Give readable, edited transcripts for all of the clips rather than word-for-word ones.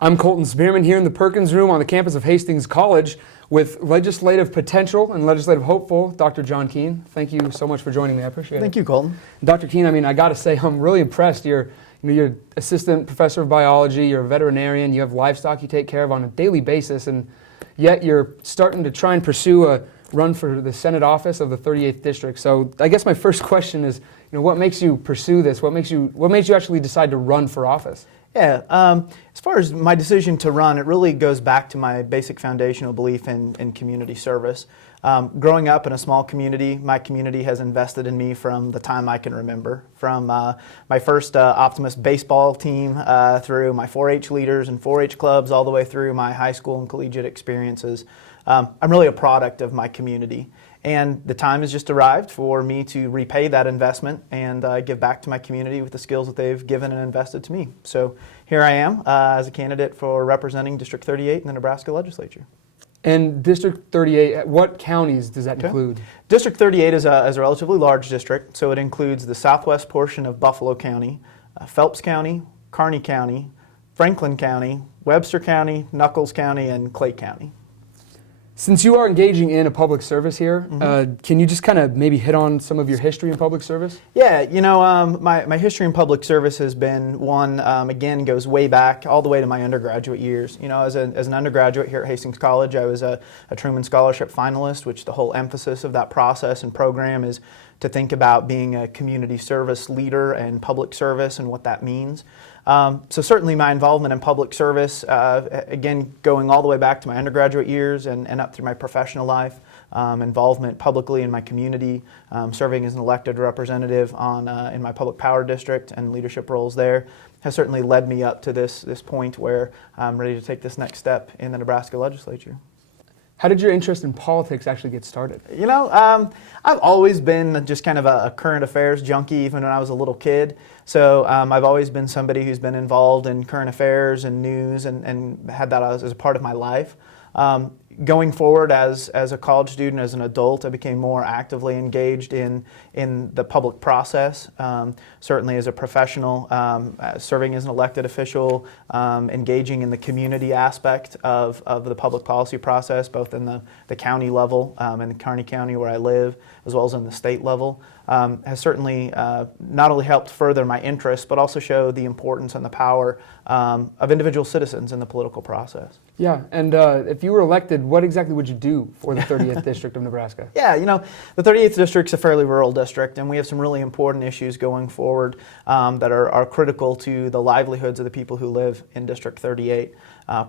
I'm Colton Spearman here in the Perkins Room on the campus of Hastings College with legislative potential and legislative hopeful, Dr. John Kuehn. Thank you so much for joining me. I appreciate it. Thank you, Colton. Dr. Kuehn, I got to say, I'm really impressed. You're assistant professor of biology, you're a veterinarian, you have livestock you take care of on a daily basis, and yet you're starting to try and pursue a run for the Senate office of the 38th District. So I guess my first question is, what makes you pursue this? What makes you actually decide to run for office? Yeah, as far as my decision to run, it really goes back to my basic foundational belief in community service. Growing up in a small community, my community has invested in me from the time I can remember. From my first Optimist baseball team through my 4-H leaders and 4-H clubs, all the way through my high school and collegiate experiences. I'm really a product of my community. And the time has just arrived for me to repay that investment and give back to my community with the skills that they've given and invested to me. So here I am as a candidate for representing District 38 in the Nebraska legislature. And District 38, what counties does that include? District 38 is a relatively large district, so it includes the southwest portion of Buffalo County, Phelps County, Kearney County, Franklin County, Webster County, Nuckolls County, and Clay County. Since you are engaging in a public service here, can you just kind of maybe hit on some of your history in public service? Yeah, my history in public service has been one, again, goes way back, all the way to my undergraduate years. As an undergraduate here at Hastings College, I was a Truman Scholarship finalist, which the whole emphasis of that process and program is to think about being a community service leader and public service and what that means. So certainly my involvement in public service, again, going all the way back to my undergraduate years and up through my professional life, involvement publicly in my community, serving as an elected representative in my public power district and leadership roles there, has certainly led me up to this point where I'm ready to take this next step in the Nebraska legislature. How did your interest in politics actually get started? I've always been just kind of a current affairs junkie, even when I was a little kid. So I've always been somebody who's been involved in current affairs and news and had that as a part of my life. Going forward as a college student, as an adult, I became more actively engaged in the public process. Certainly as a professional, serving as an elected official, engaging in the community aspect of the public policy process, both in the county level, in the Kearney County where I live, as well as in the state level, has certainly not only helped further my interests, but also show the importance and the power of individual citizens in the political process. Yeah, and if you were elected, what exactly would you do for the 30th District of Nebraska? Yeah, the 38th District's a fairly rural district, and we have some really important issues going forward that are critical to the livelihoods of the people who live in District 38.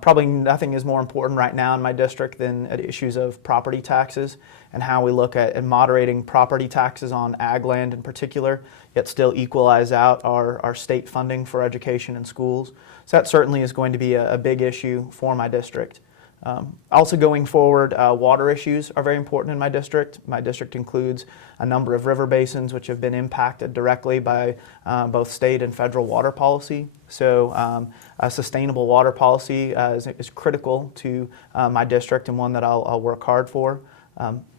Probably nothing is more important right now in my district than issues of property taxes and how we look at moderating property taxes on ag land in particular, yet still equalize out our state funding for education and schools. So that certainly is going to be a big issue for my district. Also going forward, water issues are very important in my district. My district includes a number of river basins which have been impacted directly by both state and federal water policy. So a sustainable water policy is critical to my district and one that I'll work hard for.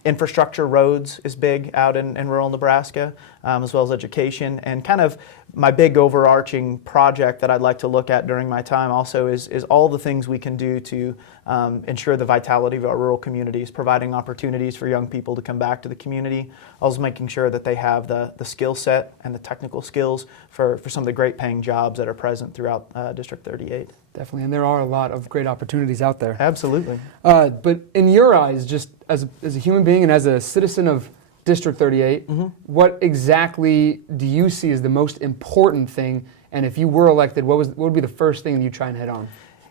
Infrastructure, roads is big out in rural Nebraska, as well as education. And kind of my big overarching project that I'd like to look at during my time also is all the things we can do to ensure the vitality of our rural communities, providing opportunities for young people to come back to the community, also making sure that they have the skill set and the technical skills for some of the great paying jobs that are present throughout District 38. Definitely, and there are a lot of great opportunities out there. Absolutely. But in your eyes, just as a human being and as a citizen of District 38, what exactly do you see as the most important thing? And if you were elected, what would be the first thing you try and head on?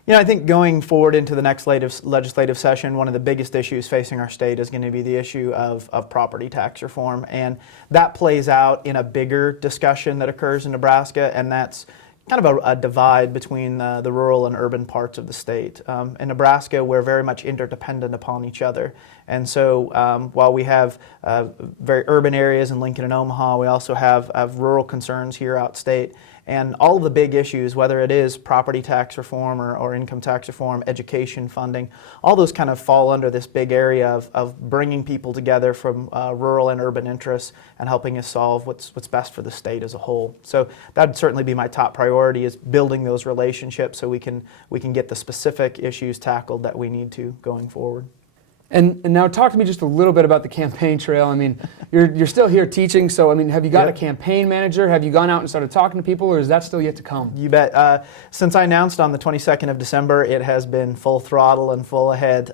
I think going forward into the next legislative session, one of the biggest issues facing our state is going to be the issue of property tax reform. And that plays out in a bigger discussion that occurs in Nebraska, and that's kind of a divide between the rural and urban parts of the state. In Nebraska, we're very much interdependent upon each other. And so while we have very urban areas in Lincoln and Omaha, we also have rural concerns here outstate. And all of the big issues, whether it is property tax reform or income tax reform, education funding, all those kind of fall under this big area of bringing people together from rural and urban interests and helping us solve what's best for the state as a whole. So that would certainly be my top priority, is building those relationships so we can get the specific issues tackled that we need to going forward. And now talk to me just a little bit about the campaign trail. I mean, you're still here teaching, so I mean, have you got a campaign manager? Have you gone out and started talking to people, or is that still yet to come? You bet. Since I announced on the 22nd of December, it has been full throttle and full ahead.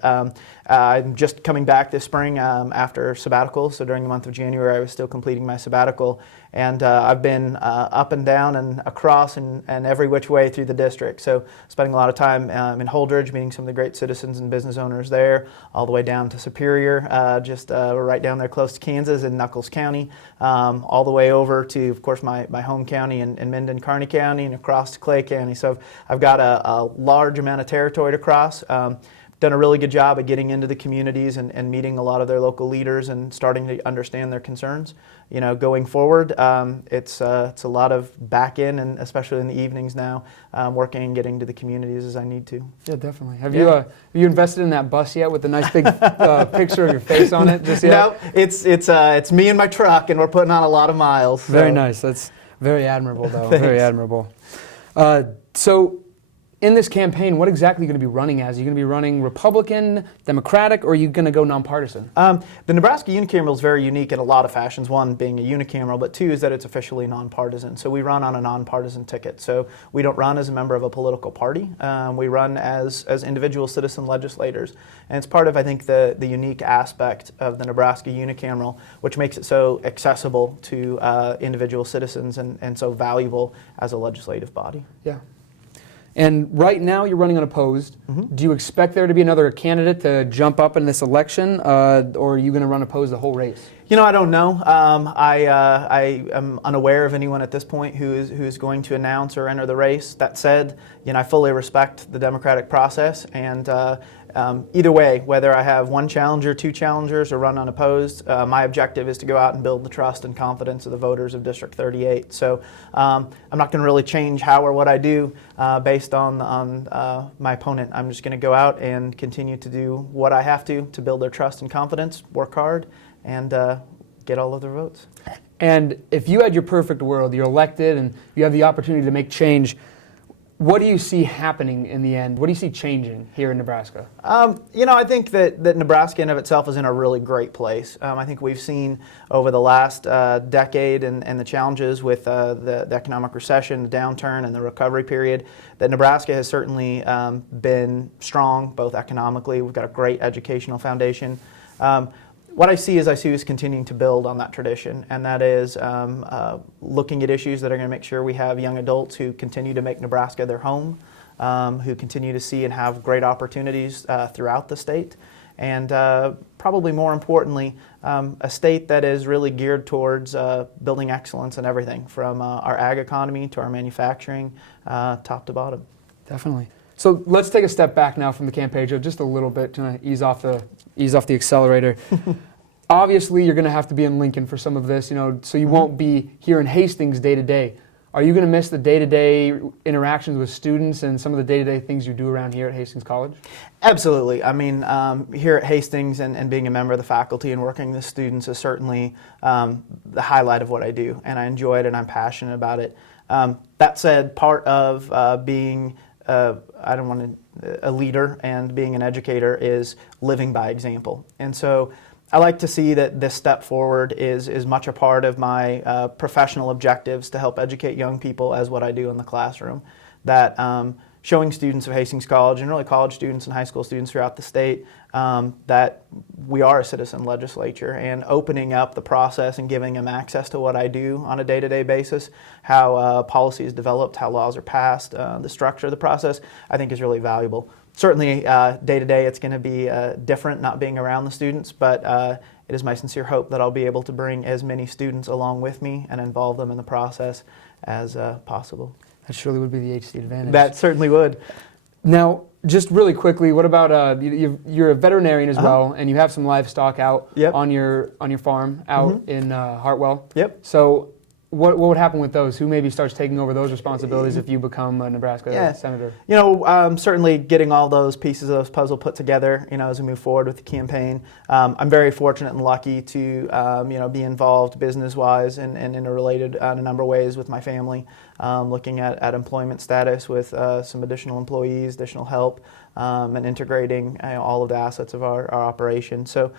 I'm just coming back this spring after sabbatical, so during the month of January I was still completing my sabbatical, and I've been up and down and across and every which way through the district. So spending a lot of time in Holdridge, meeting some of the great citizens and business owners there, all the way down to Superior, just right down there close to Kansas in Nuckolls County, all the way over to, of course, my home county in Minden, Kearney County, and across to Clay County. So I've got a large amount of territory to cross. Done a really good job of getting into the communities and meeting a lot of their local leaders and starting to understand their concerns. You know, going forward, it's a lot of back in, and especially in the evenings now, working and getting to the communities as I need to. Yeah, definitely. Have you invested in that bus yet with the nice big picture of your face on it just yet? No, it's me and my truck, and we're putting on a lot of miles. So. Very nice. That's very admirable, though. Very admirable. So, in this campaign, what exactly are you going to be running as? Are you going to be running Republican, Democratic, or are you going to go nonpartisan? The Nebraska unicameral is very unique in a lot of fashions. One, being a unicameral, but two is that it's officially nonpartisan. So we run on a nonpartisan ticket. So we don't run as a member of a political party. We run as individual citizen legislators. And it's part of, I think, the unique aspect of the Nebraska unicameral, which makes it so accessible to individual citizens and so valuable as a legislative body. Yeah. And right now you're running unopposed. Mm-hmm. Do you expect there to be another candidate to jump up in this election, or are you going to run opposed the whole race? You know, I don't know. I am unaware of anyone at this point who is going to announce or enter the race. That said, you know, I fully respect the democratic process, and either way, whether I have one challenger, two challengers, or run unopposed, my objective is to go out and build the trust and confidence of the voters of District 38. So I'm not going to really change how or what I do based on my opponent. I'm just going to go out and continue to do what I have to build their trust and confidence, work hard, and get all of their votes. And if you had your perfect world, you're elected and you have the opportunity to make change, what do you see happening in the end? What do you see changing here in Nebraska? You know, I think that Nebraska in of itself is in a really great place. I think we've seen over the last decade and the challenges with the economic recession, the downturn, and the recovery period, that Nebraska has certainly been strong, both economically. We've got a great educational foundation. What I see is continuing to build on that tradition, and that is looking at issues that are going to make sure we have young adults who continue to make Nebraska their home, who continue to see and have great opportunities throughout the state, and probably more importantly, a state that is really geared towards building excellence in everything, from our ag economy to our manufacturing, top to bottom. Definitely. So let's take a step back now from the campaign trail, just a little bit, to ease off the accelerator. Obviously, you're going to have to be in Lincoln for some of this, you know, so you won't be here in Hastings day to day. Are you going to miss the day-to-day interactions with students and some of the day-to-day things you do around here at Hastings College? Absolutely. I mean, here at Hastings and being a member of the faculty and working with students is certainly the highlight of what I do, and I enjoy it and I'm passionate about it. That said, part of being a leader and being an educator is living by example. And so I like to see that this step forward is much a part of my professional objectives to help educate young people as what I do in the classroom. That showing students of Hastings College and really college students and high school students throughout the state that we are a citizen legislature, and opening up the process and giving them access to what I do on a day-to-day basis, how policy is developed, how laws are passed, the structure of the process, I think is really valuable. Certainly day-to-day it's going to be different not being around the students, but it is my sincere hope that I'll be able to bring as many students along with me and involve them in the process as possible. That surely would be the HC advantage. That certainly would. Now, just really quickly, what about you're a veterinarian as well, and you have some livestock out on your farm out in Hartwell. Yep. So, what would happen with those? Who maybe starts taking over those responsibilities if you become a Nebraska senator? Certainly getting all those pieces of this puzzle put together, as we move forward with the campaign. I'm very fortunate and lucky to, be involved business-wise and interrelated in a number of ways with my family, looking at employment status with some additional employees, additional help, and integrating all of the assets of our operation. So,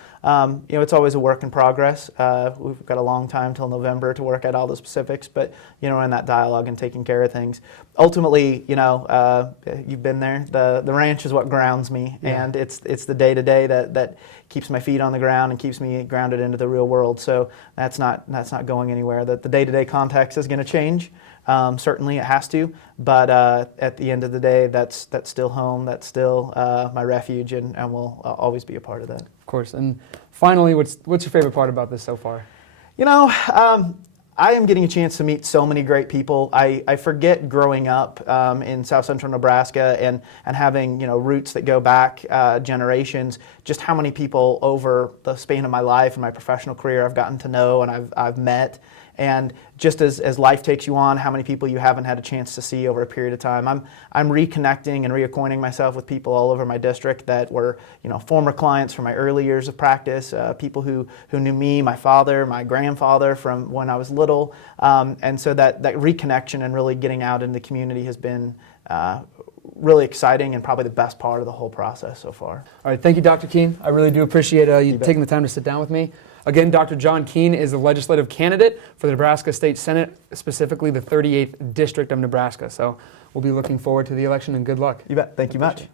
it's always a work in progress. We've got a long time till November to work out all the specifics, but, in that dialogue and taking care of things. Ultimately, you've been there. The ranch is what grounds me, and it's the day-to-day that keeps my feet on the ground and keeps me grounded into the real world. So that's not going anywhere. The day-to-day context is going to change. Certainly it has to, but at the end of the day, that's still home. That's still my refuge, and will always be a part of that. Of course. And finally, what's your favorite part about this so far? I am getting a chance to meet so many great people. I forget growing up in South Central Nebraska and having roots that go back generations, just how many people over the span of my life and my professional career I've gotten to know and I've met. And just as life takes you on, how many people you haven't had a chance to see over a period of time. I'm reconnecting and reacquainting myself with people all over my district that were former clients from my early years of practice, people who knew me, my father, my grandfather from when I was little, and so that reconnection and really getting out in the community has been really exciting and probably the best part of the whole process so far. All right, thank you, Dr. Kuehn. I really do appreciate you taking the time to sit down with me. Again, Dr. John Kuehn is the legislative candidate for the Nebraska State Senate, specifically the 38th District of Nebraska. So we'll be looking forward to the election, and good luck. You bet. Thank you much.